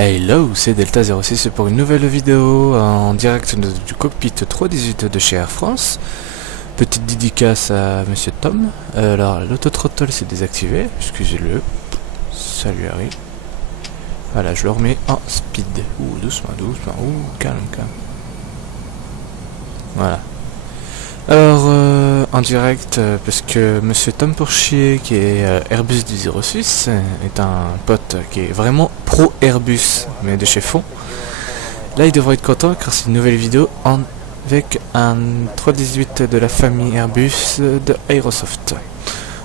Hello, c'est Delta06 pour une nouvelle vidéo en direct du cockpit 318 de chez Air France. Petite dédicace à Monsieur Tom. Alors l'autothrottle s'est désactivé, excusez-le, ça lui arrive. Voilà, je le remets en speed. Doucement, calme. Voilà. Alors, en direct, parce que Monsieur Tom Pourchier, qui est Airbus du 06, est un pote qui est vraiment pro Airbus, mais de chez fond. Là, il devrait être content car c'est une nouvelle vidéo avec un 318 de la famille Airbus de Aerosoft.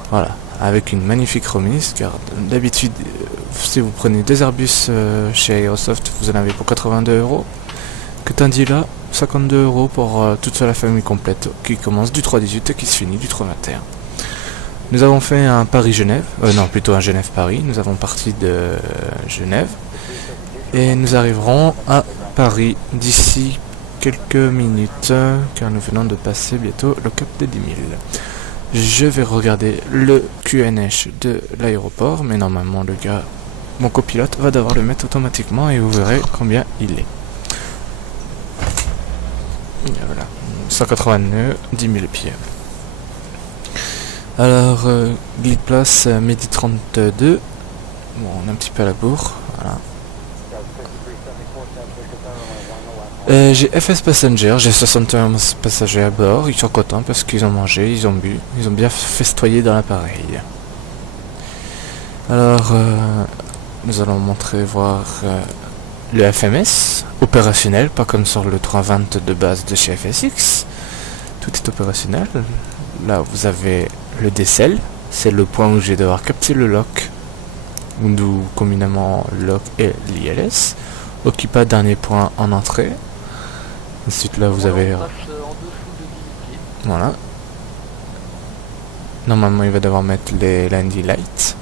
Voilà, avec une magnifique remise, car d'habitude, si vous prenez deux Airbus chez Aerosoft, vous en avez pour 82 €. Que tandis là, 52 € pour toute la famille complète, qui commence du 318 et qui se finit du 321. Nous avons fait un Paris-Genève, non plutôt un Genève-Paris, nous avons parti de Genève, et nous arriverons à Paris d'ici quelques minutes, car nous venons de passer bientôt le cap des 10 000. Je vais regarder le QNH de l'aéroport, mais normalement le gars, mon copilote, va devoir le mettre automatiquement et vous verrez combien il est. Voilà, 180 nœuds, 10 000 pieds. Alors, glide place midi 32. Bon, on est un petit peu à la bourre. Voilà. J'ai FS Passenger, j'ai 71 passagers à bord. Ils sont contents parce qu'ils ont mangé, ils ont bu, ils ont bien festoyé dans l'appareil. Alors, nous allons voir le FMS opérationnel, pas comme sur le 320 de base de chez FSX. Tout est opérationnel. Là vous avez le décel, c'est le point où je vais devoir capter le lock, d'où communément lock et l'ILS. Occupant dernier point en entrée. Ensuite là vous avez voilà. Normalement il va devoir mettre les landing lights.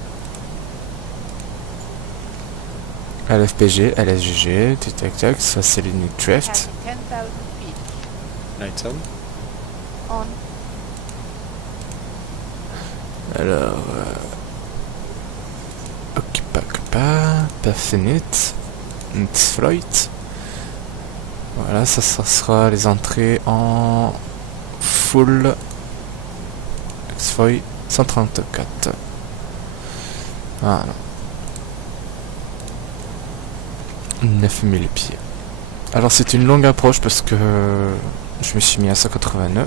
LFPG, LSGG, tac, ça c'est l'unit draft. Lights on. Alors, occupa, Perfinite, flight. Voilà, ça sera les entrées en full XFOI 134. Voilà. 9000 pieds. Alors c'est une longue approche parce que je me suis mis à 189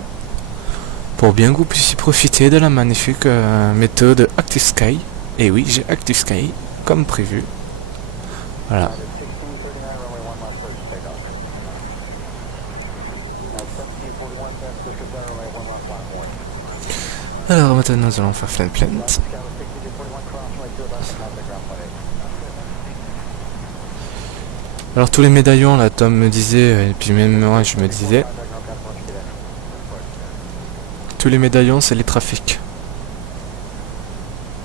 pour bien que vous puissiez profiter de la magnifique méthode Active Sky. Et oui, j'ai Active Sky comme prévu. Voilà. Alors maintenant nous allons faire Flight Plant. Alors tous les médaillons, là Tom me disait, et puis même moi je me disais, tous les médaillons c'est les trafics.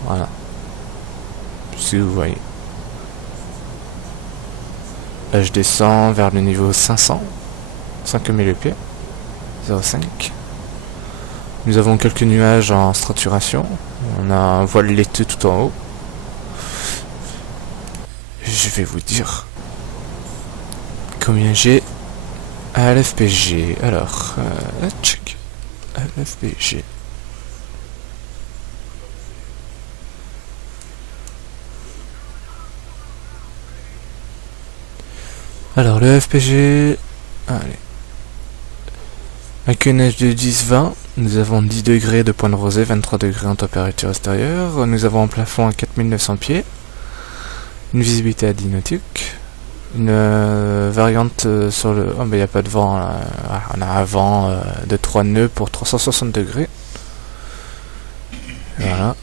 Voilà. Si vous voyez. Là je descends vers le niveau 500, 5000 pieds, 0,5. Nous avons quelques nuages en straturation, on a un voile laiteux tout en haut. Je vais vous dire combien j'ai à LFPG. Alors, check. LFPG. Alors, le FPG. Allez. Un QNH de 10-20. Nous avons 10 degrés de point de rosée, 23 degrés en température extérieure. Nous avons un plafond à 4900 pieds. Une visibilité à 10 nautiques. Une variante sur le... Oh, mais il n'y a pas de vent. Là. On a un vent de 3 nœuds pour 360 degrés. Voilà.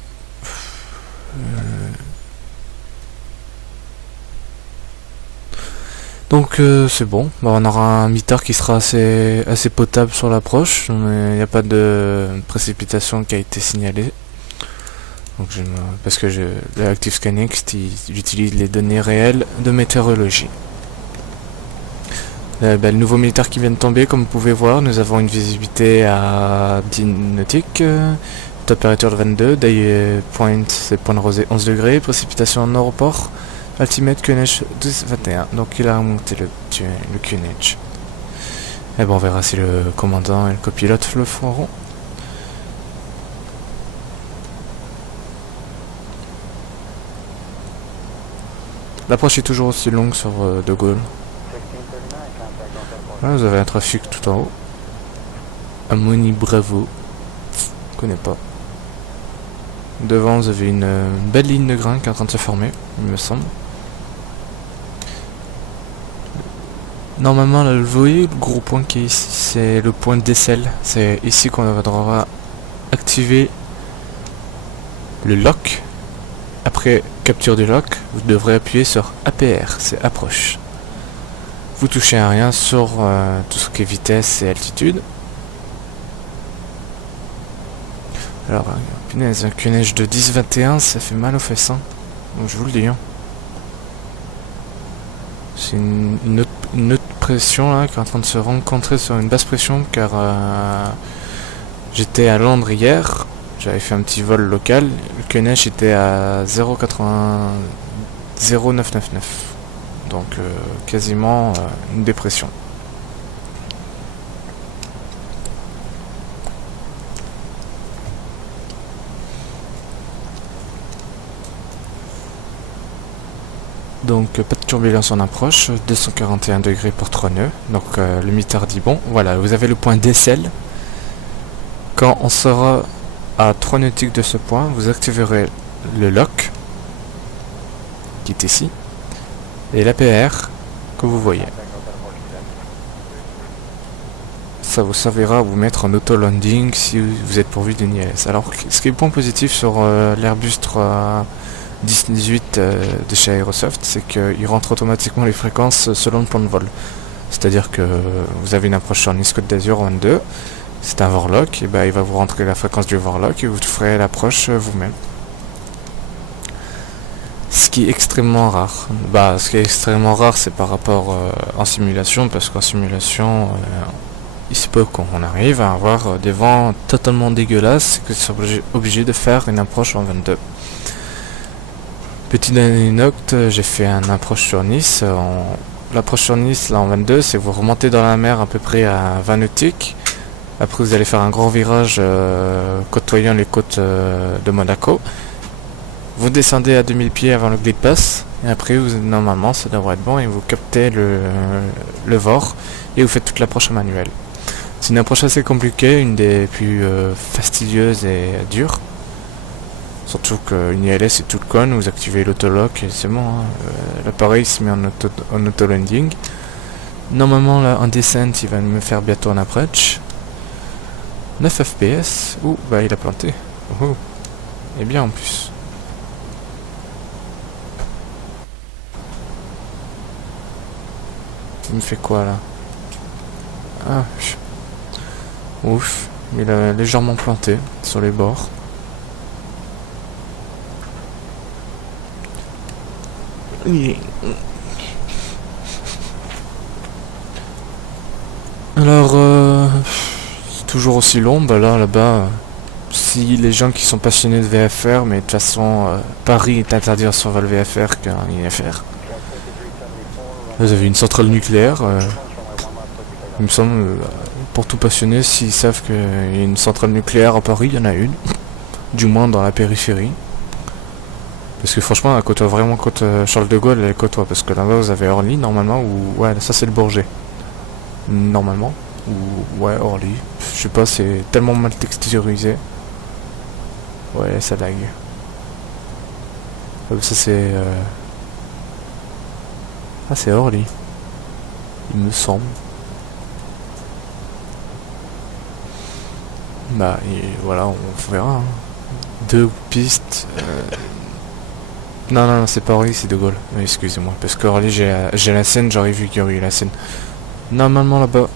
Donc c'est bon. Bon, on aura un mitard qui sera assez potable sur l'approche. Il n'y a pas de précipitation qui a été signalée. Donc parce que le Active Sky Next j'utilise les données réelles de météorologie. Le nouveau militaire qui vient de tomber, comme vous pouvez voir, nous avons une visibilité à 10 nautiques, température de 22, day point, c'est point de rosée 11 degrés, précipitation en nord au port Ultimate QNH 12-21. Donc il a remonté le QNH. Et bon, on verra si le commandant et le copilote le feront. L'approche est toujours aussi longue sur De Gaulle. Là, vous avez un trafic tout en haut. Amoni Bravo. Je connais pas. Devant, vous avez une belle ligne de grain qui est en train de se former, il me semble. Normalement, là, vous voyez le gros point qui est ici, c'est le point d'aisselle. C'est ici qu'on devra activer le lock. Après capture du lock, vous devrez appuyer sur APR, c'est approche. Vous touchez à rien sur tout ce qui est vitesse et altitude. Alors, punaise, un QNH de 10-21, ça fait mal aux fesses, hein. Donc, je vous le dis. Hein. C'est une autre pression là qui est en train de se rencontrer sur une basse pression car j'étais à Londres hier, j'avais fait un petit vol local, le QNH était à 0,999, donc quasiment une dépression. Donc pas de turbulence en approche, 241 degrés pour 3 nœuds, donc le mitard dit bon, voilà, vous avez le point d'aisselle. Quand on sera à 3 nautiques de ce point, vous activerez le lock, qui est ici, et l'APR que vous voyez. Ça vous servira à vous mettre en auto-landing si vous êtes pourvu d'une ILS. Alors ce qui est le point positif sur l'Airbus 10-18 de chez Aerosoft, c'est qu'il rentre automatiquement les fréquences selon le plan de vol. C'est-à-dire que vous avez une approche sur Nice Côte d'Azur 22, c'est un Vorlock, et ben il va vous rentrer la fréquence du Vorlock et vous ferez l'approche vous-même. Ce qui est extrêmement rare. Ce qui est extrêmement rare, c'est par rapport en simulation, parce qu'en simulation, il se peut qu'on arrive à avoir des vents totalement dégueulasses, et que c'est obligé de faire une approche en 22. Petite anecdote, j'ai fait une approche sur Nice. L'approche sur Nice, là en 22, c'est vous remontez dans la mer à peu près à 20 nautiques. Après, vous allez faire un grand virage côtoyant les côtes de Monaco. Vous descendez à 2000 pieds avant le glide pass. Et après, normalement, ça devrait être bon. Et vous captez le VOR. Et vous faites toute l'approche en manuel. C'est une approche assez compliquée, une des plus fastidieuses et dures. Surtout qu'une ILS est tout con, vous activez l'autolock et c'est bon, hein. L'appareil se met en auto-landing. Normalement là en descente il va me faire bientôt un approach. 9 FPS, ouh bah il a planté. Oh. Et bien en plus. Il me fait quoi là? Ah, ouf, il a légèrement planté sur les bords. Alors, c'est toujours aussi long, là-bas, si les gens qui sont passionnés de VFR, mais de toute façon, Paris est interdit en survol VFR qu'un IFR. Vous avez une centrale nucléaire, il me semble, pour tout passionné, s'ils savent qu'il y a une centrale nucléaire à Paris, il y en a une, du moins dans la périphérie. Parce que franchement, elle côtoie vraiment côte Charles de Gaulle, elle côtoie. Parce que là-bas, vous avez Orly, normalement, ou... Ouais, ça c'est le Bourget. Normalement. Ou... Ouais, Orly. Je sais pas, c'est tellement mal texturisé. Ouais, ça lag. Ça c'est... Ah, c'est Orly. Il me semble. Bah, et voilà, on verra. Hein. 2 pistes... Non, c'est pas Orly, c'est De Gaulle. Excusez-moi. Parce que Orly, j'ai la scène, j'aurais vu qu'il y aurait eu la scène. Normalement, là-bas...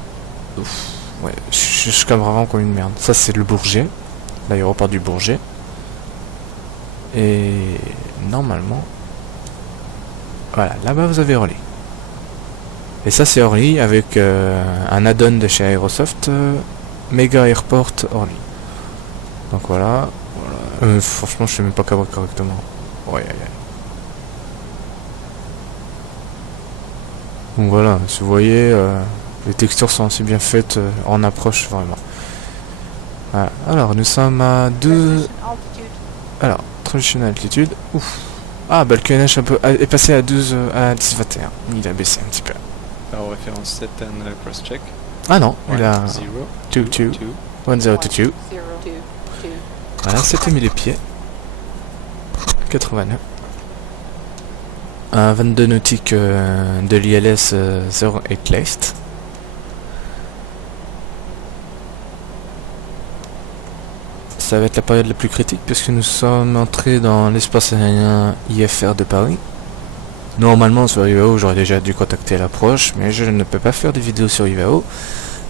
Ouais, je comme vraiment comme une merde. Ça, c'est le Bourget. L'aéroport du Bourget. Et... Normalement... Voilà, là-bas, vous avez Orly. Et ça, c'est Orly avec un add-on de chez Aerosoft. Mega Airport Orly. Donc voilà. Franchement, je sais même pas cadrer correctement. Ouais. Donc voilà, si vous voyez, les textures sont assez bien faites en approche vraiment. Voilà. Alors nous sommes à 2... Transition altitude. Alors, transition altitude. Ouf. Ah bah le QNH est passé à 12 à 10-21. Il a baissé un petit peu. Alors référence 7 and cross-check. Ah non, il a 0, 2, 2, 2. 1, 0, 2, 2. 0, 2, 2. Voilà, c'était mis les pieds. 89. Un 22 nautique de l'ILS 08 Leist. Ça va être la période la plus critique puisque nous sommes entrés dans l'espace aérien IFR de Paris. Normalement sur IVAO j'aurais déjà dû contacter l'approche, mais je ne peux pas faire de vidéo sur IVAO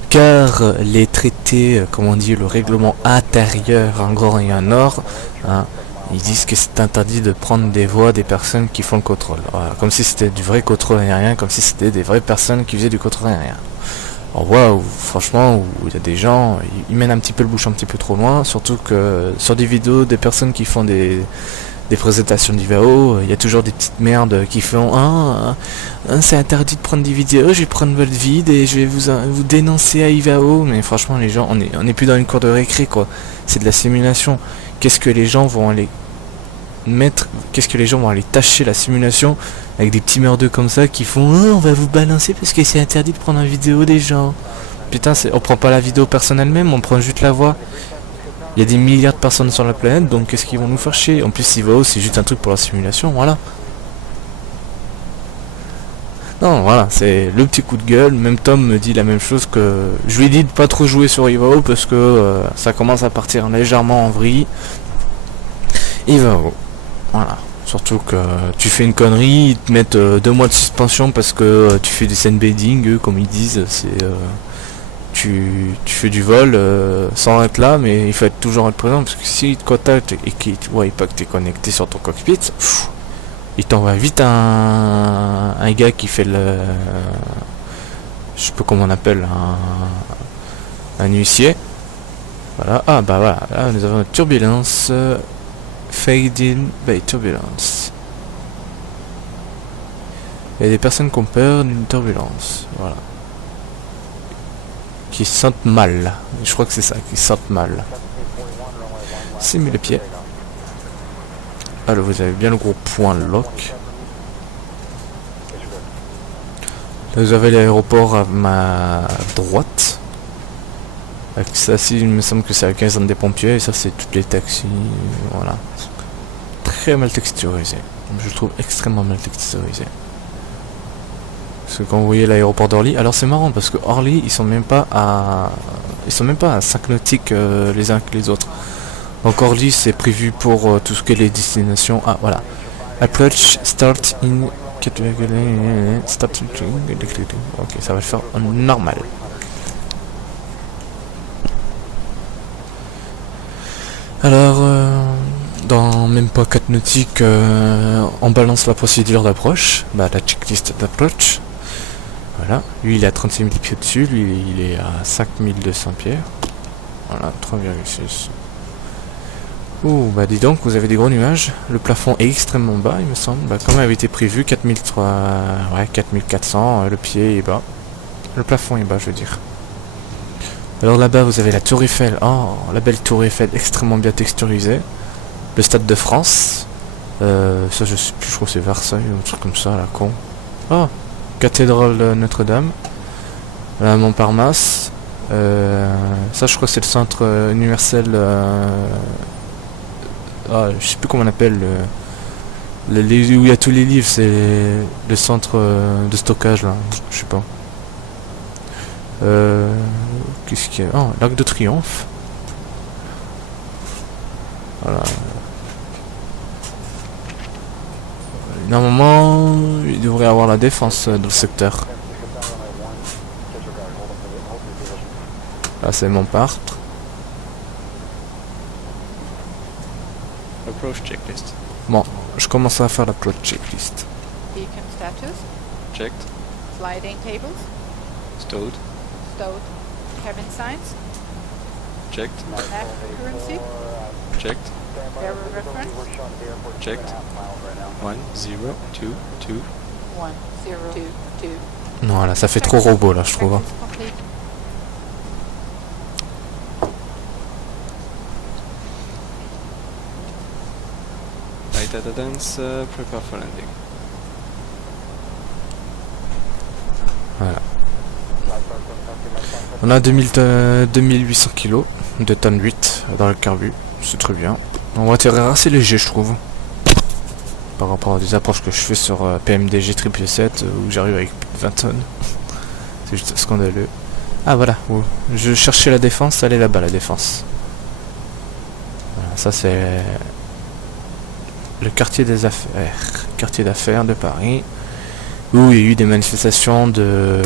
car les traités, comme on dit, le règlement intérieur en grand et en nord, hein, ils disent que c'est interdit de prendre des voix des personnes qui font le contrôle. Voilà, comme si c'était du vrai contrôle aérien, comme si c'était des vraies personnes qui faisaient du contrôle aérien. On voit où, franchement, où il y a des gens, ils mènent un petit peu le bouchon un petit peu trop loin, surtout que sur des vidéos, des personnes qui font des présentations d'IVAO, il y a toujours des petites merdes qui font c'est interdit de prendre des vidéos, je vais prendre votre vide et je vais vous dénoncer à IVAO. Mais franchement les gens, on est plus dans une cour de récré quoi, c'est de la simulation. Qu'est-ce que les gens vont aller tâcher la simulation avec des petits merdeux comme ça qui font on va vous balancer parce que c'est interdit de prendre en vidéo des gens. Putain, on prend pas la vidéo personne elle-même, on prend juste la voix. Il y a des milliards de personnes sur la planète, donc qu'est-ce qu'ils vont nous faire chier? En plus, IVAO, c'est juste un truc pour la simulation, voilà. Non, voilà, c'est le petit coup de gueule. Même Tom me dit la même chose que... Je lui ai dit de pas trop jouer sur IVAO parce que ça commence à partir légèrement en vrille. IVAO, voilà. Surtout que tu fais une connerie, ils te mettent 2 mois de suspension parce que tu fais du sandbagging, comme ils disent, c'est... Tu fais du vol sans être là, mais il faut toujours être présent parce que s'il te contacte et qu'il ne voit pas que tu es connecté sur ton cockpit, il t'envoie vite un gars qui fait le... je sais pas comment on appelle, un huissier. Voilà, ah bah voilà, là nous avons une turbulence, fade in by turbulence. Il y a des personnes qui ont peur d'une turbulence, voilà. Qui sentent mal. Je crois que c'est ça, qui sentent mal. Simule les pieds. Alors vous avez bien le gros point lock. Là vous avez l'aéroport à ma droite. Avec ça, si il me semble que c'est la caserne des pompiers et ça c'est toutes les taxis. Voilà. Très mal texturisé. Je le trouve extrêmement mal texturisé. Parce que quand vous voyez l'aéroport d'Orly, alors c'est marrant parce que Orly ils sont même pas à 5 nautiques les uns que les autres. Donc Orly c'est prévu pour tout ce qui est les destinations. Ah voilà. Approach start in start. Ok, ça va le faire en normal. Alors dans même pas 4 nautiques on balance la procédure d'approche, la checklist d'approche. Voilà, lui il est à 36 000 pieds dessus, lui il est à 5200 pieds. Voilà, 3,6. Ouh, bah dis donc, vous avez des gros nuages. Le plafond est extrêmement bas, il me semble. Bah, comme avait été prévu, 4400, le pied est bas. Le plafond est bas, je veux dire. Alors là-bas, vous avez la Tour Eiffel. Oh, la belle Tour Eiffel, extrêmement bien texturisée. Le Stade de France. Ça, je sais plus, je crois que c'est Versailles, ou un truc comme ça, la con. Oh, cathédrale de Notre-Dame. La Montparnasse. Ça, je crois que c'est le centre universel. Je sais plus comment on appelle. Où il y a tous les livres, c'est le centre de stockage, là. Je sais pas. Qu'est-ce qu'il y a? Oh, l'Arc de Triomphe. Voilà. Normalement, il devrait y avoir la défense dans le secteur. Là, c'est Montmartre. Approach checklist. Bon, je commence à faire l'approach checklist. Beacon status. Checked. Sliding tables. Stowed. Stowed. Cabin signs. Checked. Map currency. Checked. Bearer reference. Checked. 1, 0, 2, 2. 1, 0, 2, 2. Voilà, ça fait trop robot là, je trouve. Hein. Check is complete. Light attendance, prepare for landing. On a 2800 kg de tonne 8 dans le carbu, c'est très bien. On va atterrir assez léger, je trouve. Par rapport à des approches que je fais sur PMDG 777 où j'arrive avec plus de 20 tonnes. C'est juste scandaleux. Ah voilà, je cherchais la défense, elle est là-bas la défense. Voilà, ça c'est le quartier des affaires. Quartier d'affaires de Paris. Où il y a eu des manifestations de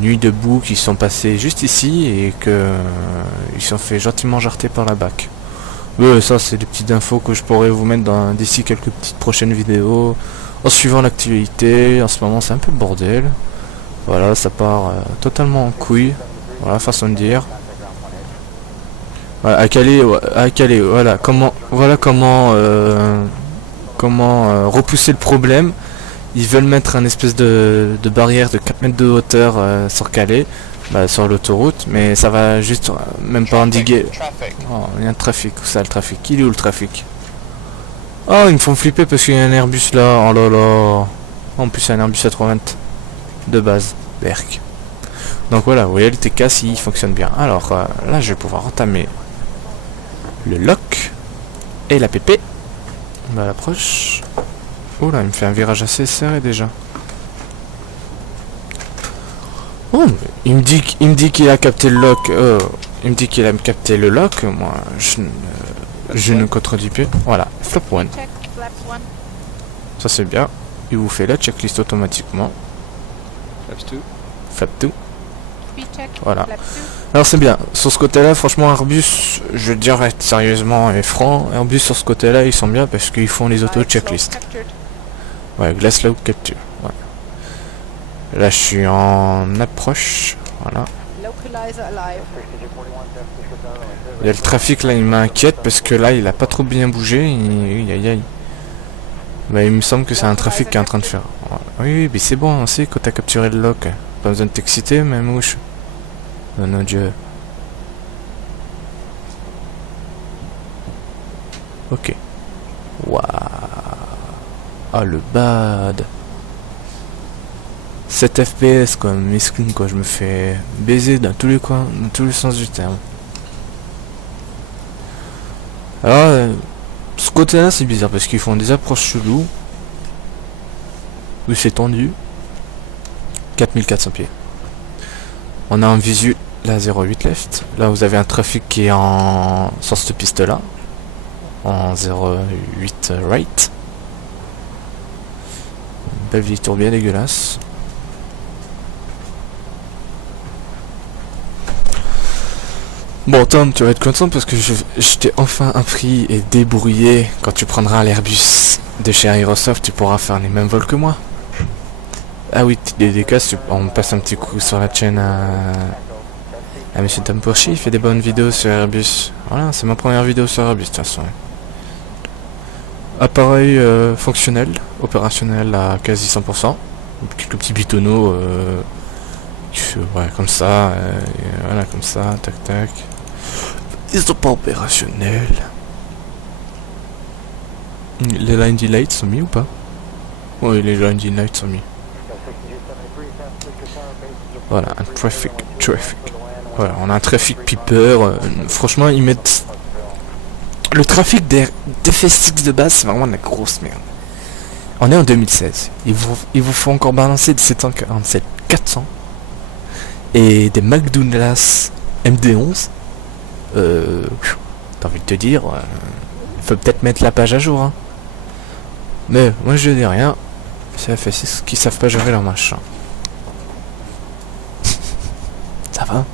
nuit debout qui sont passées juste ici et que ils sont fait gentiment jarter par la BAC. Ça c'est des petites infos que je pourrais vous mettre d'ici quelques petites prochaines vidéos en suivant l'actualité. En ce moment c'est un peu le bordel. Voilà, ça part totalement en couille. Voilà, façon de dire. Voilà, à Calais, voilà comment repousser le problème. Ils veulent mettre un espèce de barrière de 4 mètres de hauteur sur Calais, sur l'autoroute, mais ça va juste même pas endiguer. Oh, il y a un trafic, où ça le trafic? Il est où le trafic? Oh, ils me font flipper parce qu'il y a un Airbus là, oh là là. En plus, il y a un Airbus A320 de base, Berk. Donc voilà, vous voyez le TK il fonctionne bien. Alors là, je vais pouvoir entamer le lock et la PP. À l'approche. Oh là, il me fait un virage assez serré déjà. Oh, il me dit qu'il a capté le lock. Il me dit qu'il a capté le lock. Moi, je ne contredis plus. Voilà, flap 1. Check, flaps 1. Ça c'est bien. Il vous fait la checklist automatiquement. Flaps 2. Flap 2. Speed check, Voilà. flaps 2. Alors c'est bien. Sur ce côté-là, franchement, Airbus, je veux dire être sérieusement et franc, Airbus sur ce côté-là, ils sont bien parce qu'ils font les auto-checklists. Light slope captured. Ouais, glass slope capture. Ouais. Là, je suis en approche. Voilà. Localizer alive. Il y a le trafic là, il m'inquiète parce que là, il a pas trop bien bougé. Aïe aïe. Il me semble que c'est un trafic qui est en train de faire. Oui, mais c'est bon, on sait quand t'as capturé le lock. Pas besoin de t'exciter, même mouche. Oh non, Dieu. Ok. Waouh. Ah, le bad. 7 FPS quoi, mesquine quoi, je me fais baiser dans tous les coins, dans tous les sens du terme. Alors, ce côté-là c'est bizarre parce qu'ils font des approches cheloues. Oui, c'est tendu. 4400 pieds. On a en visu la 08 left. Là vous avez un trafic qui est en sur cette piste là. En 08 right. Belle vieille tour bien dégueulasse. Bon Tom, tu vas être content parce que je t'ai enfin appris et débrouillé. Quand tu prendras l'Airbus de chez Aerosoft, tu pourras faire les mêmes vols que moi. Ah oui, dédicace, on passe un petit coup sur la chaîne à Monsieur Tom Pourchy, il fait des bonnes vidéos sur Airbus. Voilà, c'est ma première vidéo sur Airbus de toute façon. Appareil fonctionnel, opérationnel à quasi 100%. Quelques petits bitonneaux, ouais, comme ça, voilà, comme ça, tac tac. Ils sont pas opérationnels. Les line lights sont mis ou pas? Oui, les line lights sont mis. Voilà, un traffic. Voilà, on a un traffic piper. Franchement, ils mettent... Le trafic des FSX de base, c'est vraiment de la grosse merde. On est en 2016. Ils vous font encore balancer des 747 400 et des McDonald's MD11. T'as envie de te dire, il faut peut-être mettre la page à jour. Hein. Mais moi je dis rien. C'est FSX qui savent pas gérer leur machin. Ça va.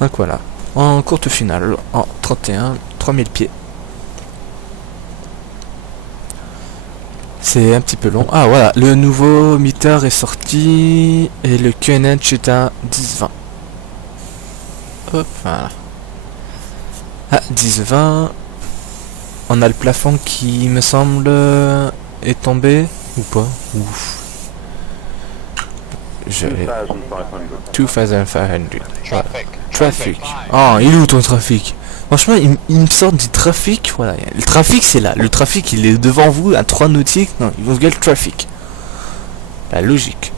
Donc voilà. En courte finale, en 3000 pieds. C'est un petit peu long. Ah voilà, le nouveau meter est sorti et le QNH est à 10-20. Hop, voilà. Ah, 10-20. On a le plafond qui me semble est tombé ou pas. Ouf. Je l'ai. 2500. 2500. Voilà. Traffic. Oh, il est où ton trafic? Franchement, il me sort du trafic. Voilà. Le trafic, c'est là. Le trafic, il est devant vous à 3 nautiques. Non, il vous gueule trafic. La logique.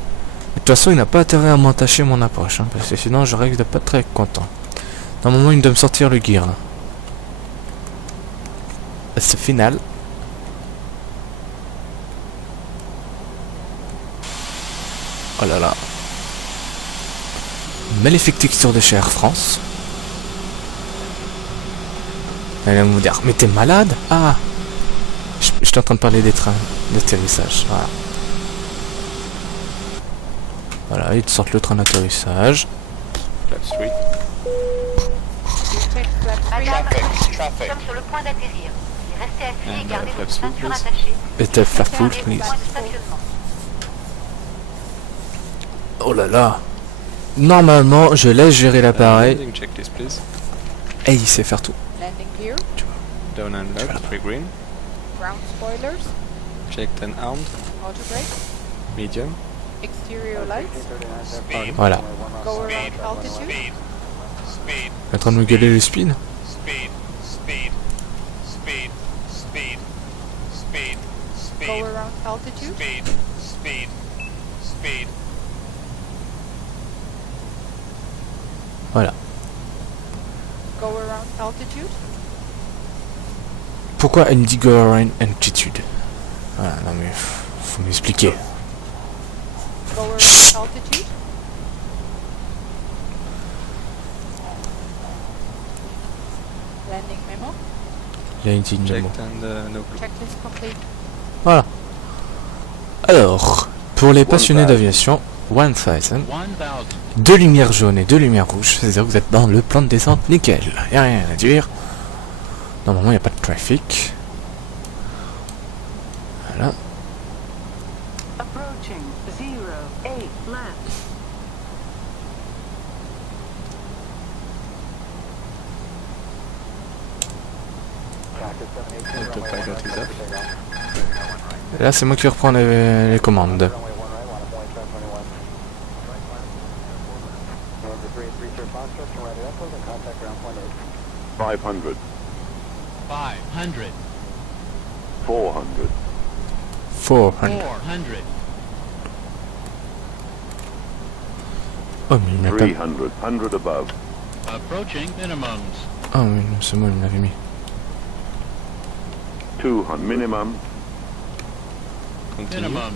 De toute façon, il n'a pas intérêt à m'entacher mon approche. Hein, parce que sinon, je risque de pas être très content. Normalement, il doit me sortir le gear. Là. C'est final. Oh là là. Magnifique texture de chez Air France. Elle va me dire, mais t'es malade? Ah, je suis en train de parler des trains d'atterrissage. Voilà. Voilà, ils te sortent le train d'atterrissage. Flap 3. You check flap 3. Nous sommes sur le point d'atterrir. Restez assis et gardez votre ceinture attachée. Et t'es flap full, Gardez vos please. points de stationnement. Oh là là. Normalement, je laisse gérer l'appareil. Landing checklist, please. Et il sait faire tout. Landing gear. Down and left, 3 green. Ground spoilers. Checked and armed. Auto brake. Medium. Exterior lights. Voilà. Go around altitude. Il est en train de me gueuler le speed. Go around altitude. Voilà. Go around altitude. Pourquoi elle me dit go around altitude? Voilà, non mais faut m'expliquer. Go around Chut. altitude. Landing memo. Landing memo. Checked and no blue. Checklist complete. Voilà. Alors, pour les passionnés d'aviation, 1000. 2 lumières jaunes et 2 lumières rouges, c'est-à-dire que vous êtes dans le plan de descente nickel. Y a rien à dire. Normalement, il n'y a pas de trafic. Voilà. Approaching 08 left. Autopilot is off. Là, c'est moi qui reprends les commandes. 500. 500, 400. 400. 400, Oh, mais il m'a pas... 300. 100 above. approaching minimums. Ah oui, non, c'est moi, il me l'avait mis. 200. Minimum. Continue. Minimums.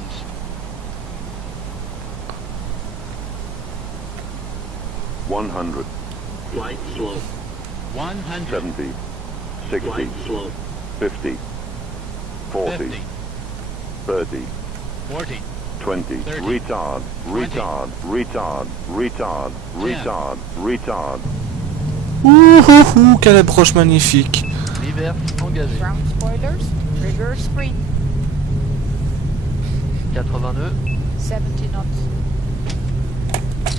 100. 100, 70. 60. 50. 40. 50, 30. 40, 20. 30. Retard. Retard. Retard. Retard. Retard. Retard. Ouhouhou, quelle approche magnifique. Reverse engagé. Ground spoilers. Reverse screen. 82, 70 knots.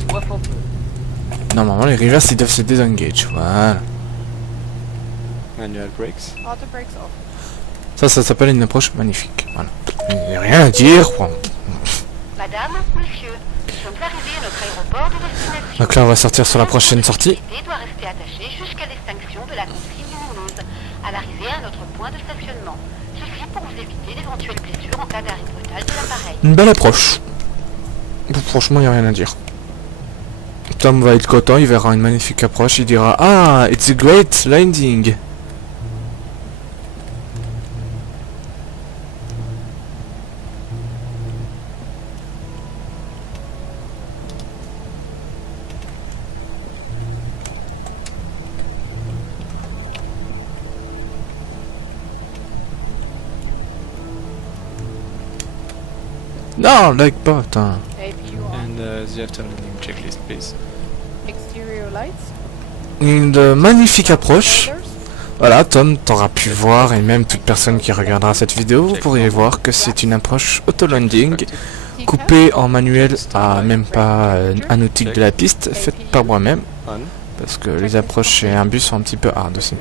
62. Normalement, les reverse, ils doivent se désengage. Voilà. Manual brakes. Auto brakes off. Ça s'appelle une approche magnifique. Voilà. Il n'y a rien à dire. Bon. Madame, monsieur, nous sommes arrivés à notre aéroport de destination. Donc là, on va sortir sur la prochaine sortie. La sécurité doit rester attachée jusqu'à l'extinction de la consigne lumineuse à l'arrivée à notre point de stationnement. Ceci pour vous éviter d'éventuelles blessures en cas d'arrêt brutal de l'appareil. Une belle approche. Franchement, il n'y a rien à dire. Tom va être content, il verra une magnifique approche, il dira « Ah, it's a great landing !» Non, like pas, putain. APU on. And the after landing checklist, please. Exterior lights. Une magnifique approche. Spoilers. Voilà, Tom, t'auras pu voir, et même toute personne qui regardera cette vidéo, vous pourriez voir que c'est une approche auto-landing, TCAP. coupée en manuel à même pas un nautique de la piste, faite par moi-même, On. parce que les approches chez Airbus sont un petit peu hard aussi.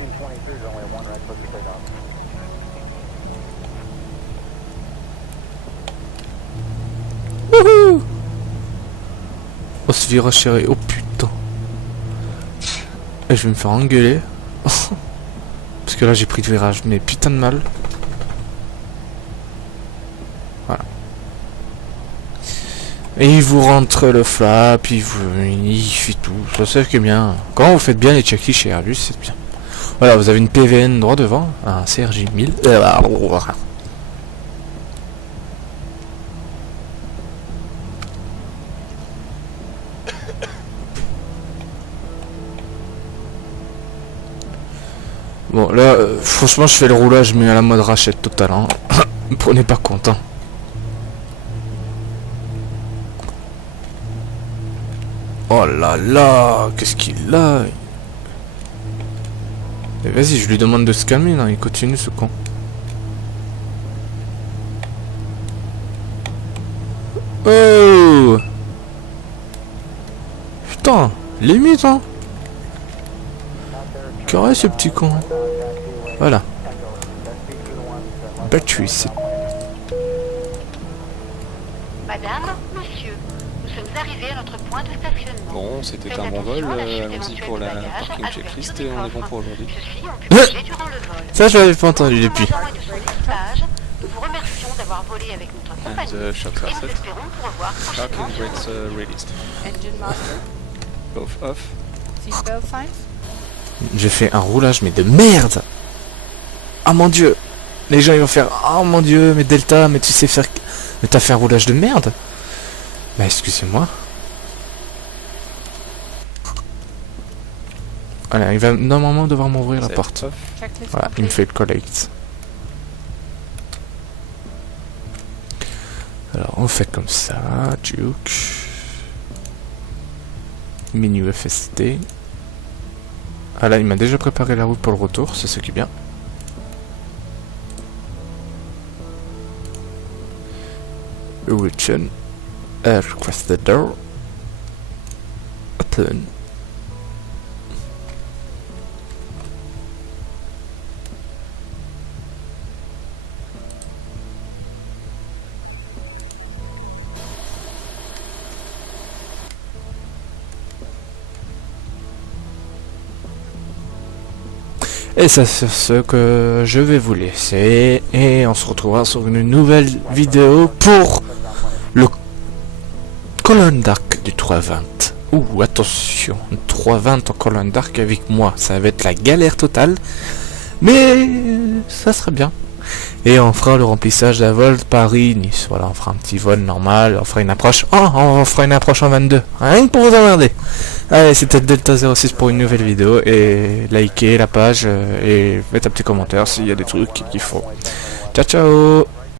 Wouhou! Oh, ce virage serré. Oh putain. Et je vais me faire engueuler. Parce que là j'ai pris le virage, mais putain de mal. Voilà. Et il vous rentre le flap, il fait tout. Ça c'est que bien. Quand vous faites bien les checklists chez Airbus, c'est bien. Voilà, vous avez une PVN droit devant, un CRJ 1000. Bon là, franchement je fais le roulage mais à la mode rachète total, hein. Me prenez pas compte, hein. Oh là là, qu'est-ce qu'il a? Et vas-y, je lui demande de se calmer, là, il continue ce con. Oh putain, limite, hein. Carré ce petit con. Voilà. Battery, c'est... Madame, monsieur, nous sommes arrivés à notre point de stationnement. Bon, c'était un bon vol. Allons-y pour la parking checklist et on est bon pour aujourd'hui. Ceux-ci ont pu bouger durant le vol. Ça, je l'avais pas entendu depuis. Et de son équipage, nous vous remercions d'avoir volé avec notre compagnie. And shocks are Et nous set. espérons vous revoir prochainement. Parking brakes released. Engine master. Both off. Seatbelt signs. J'ai fait un roulage, mais de merde. Ah mon dieu. Les gens ils vont faire, oh mon dieu, mais Delta, mais tu sais faire... Mais t'as fait un roulage de merde. Bah excusez-moi. Voilà, il va normalement devoir m'ouvrir la Set porte. off. Checklist Voilà, il me complete. fait le collect. Alors on fait comme ça, Duke. Menu FST. Ah là, il m'a déjà préparé la route pour le retour, c'est ce qui est bien. Return. Request the door. Open. Et c'est sur ce que je vais vous laisser. Et on se retrouvera sur une nouvelle vidéo pour le colonne d'arc du 320. Ouh, attention, 320 en colonne d'arc avec moi, ça va être la galère totale. Mais ça serait bien. Et on fera le remplissage d'un vol Paris-Nice. Voilà, on fera un petit vol normal, on fera une approche. Oh, on fera une approche en 22. Rien que pour vous emmerder. Allez, c'était Delta06 pour une nouvelle vidéo. Et likez la page et faites un petit commentaire s'il y a des trucs qu'il faut. Ciao, ciao.